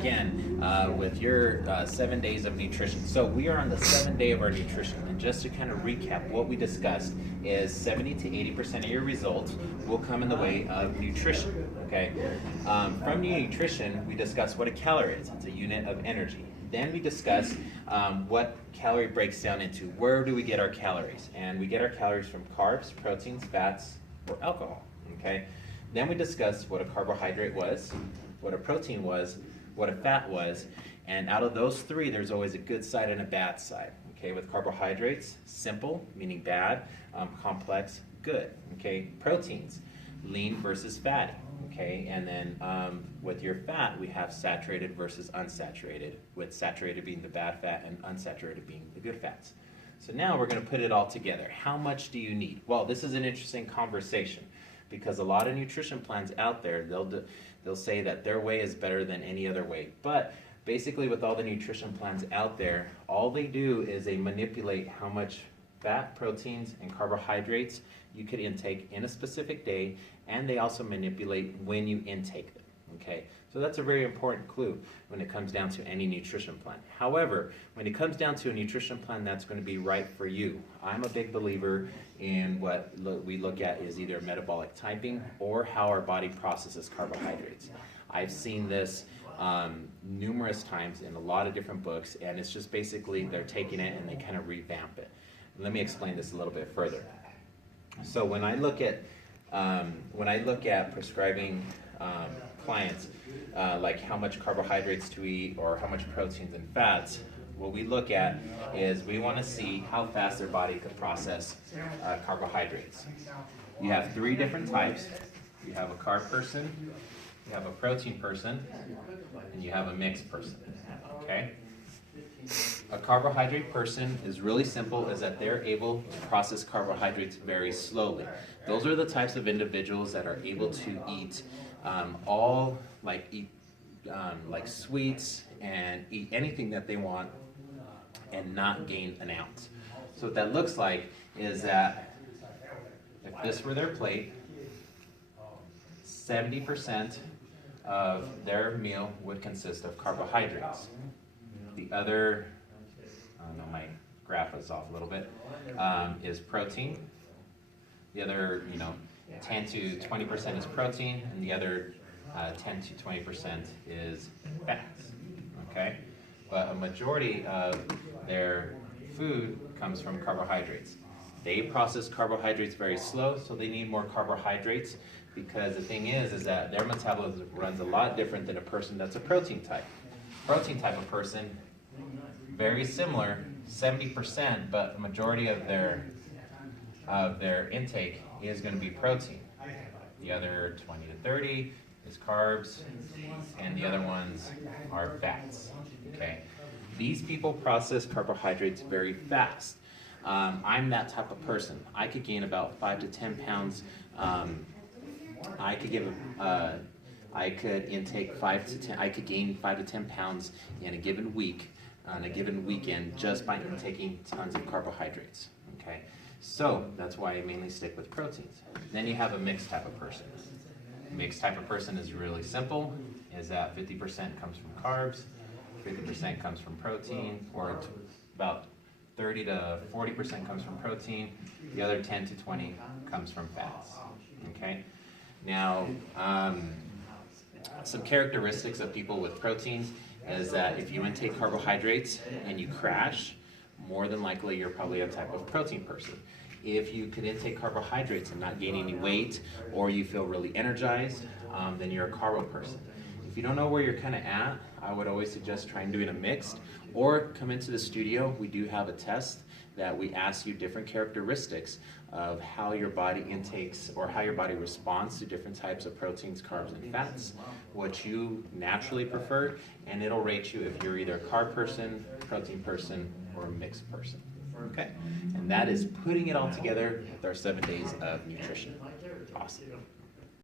again with your 7 days of nutrition. So we are on the 7th day of our nutrition, and just to kind of recap what we discussed is 70 to 80% of your results will come in the way of nutrition. Okay, from your nutrition, we discussed what a calorie is. It's a unit of energy. Then we discuss what calorie breaks down into. Where do we get our calories? And we get our calories from carbs, proteins, fats, or alcohol. Okay. Then we discussed what a carbohydrate was, what a protein was, what a fat was, and out of those three, there's always a good side and a bad side. Okay. With carbohydrates, simple, meaning bad, complex, good. Okay. Proteins, lean versus fatty. Okay, and then with your fat, we have saturated versus unsaturated, with saturated being the bad fat and unsaturated being the good fats. So now we're going to put it all together. How much do you need? Well, this is an interesting conversation because a lot of nutrition plans out there, they'll say that their way is better than any other way. But basically with all the nutrition plans out there, all they do is they manipulate how much fat, proteins, and carbohydrates you could intake in a specific day, and they also manipulate when you intake them. Okay, so that's a very important clue when it comes down to any nutrition plan. However, when it comes down to a nutrition plan that's going to be right for you, I'm a big believer in what we look at is either metabolic typing or how our body processes carbohydrates. I've seen this numerous times in a lot of different books, and it's just basically they're taking it and they kind of revamp it. Let me explain this a little bit further. So when I look at prescribing clients, like how much carbohydrates to eat or how much proteins and fats, what we look at is we want to see how fast their body could process carbohydrates. You have three different types. You have a carb person, you have a protein person, and you have a mixed person. Okay? A carbohydrate person is really simple, is that they're able to process carbohydrates very slowly. Those are the types of individuals that are able to eat like sweets and eat anything that they want and not gain an ounce. So what that looks like is that if this were their plate, 70% of their meal would consist of carbohydrates. The other, I know my graph is off a little bit, is protein. The other, 10 to 20% is protein, and the other 10 to 20% is fats. Okay, but a majority of their food comes from carbohydrates. They process carbohydrates very slow, so they need more carbohydrates because the thing is that their metabolism runs a lot different than a person that's a protein type. Protein type of person, very similar, 70%, but the majority of their intake is going to be protein. The other 20 to 30 is carbs, and the other ones are fats. Okay, these people process carbohydrates very fast. I'm that type of person. I could gain about 5 to 10 pounds. I could intake 5 to 10. I could gain 5 to 10 pounds in a given week, on a given weekend, just by intaking tons of carbohydrates. Okay, so that's why I mainly stick with proteins. Then you have a mixed type of person. A mixed type of person is really simple. Is that 50% comes from carbs, 50% comes from protein, or about 30 to 40% comes from protein. The other 10 to 20 comes from fats. Okay. Now, some characteristics of people with proteins is that if you intake carbohydrates and you crash, more than likely you're probably a type of protein person. If you could intake carbohydrates and not gain any weight, or you feel really energized, then you're a carbo person. If you don't know where you're kind of at, I would always suggest trying doing a mixed, or come into the studio. We do have a test that we ask you different characteristics of how your body intakes or how your body responds to different types of proteins, carbs, and fats, what you naturally prefer, and it'll rate you if you're either a carb person, protein person, or a mixed person. Okay, and that is putting it all together with our 7 days of nutrition. Awesome.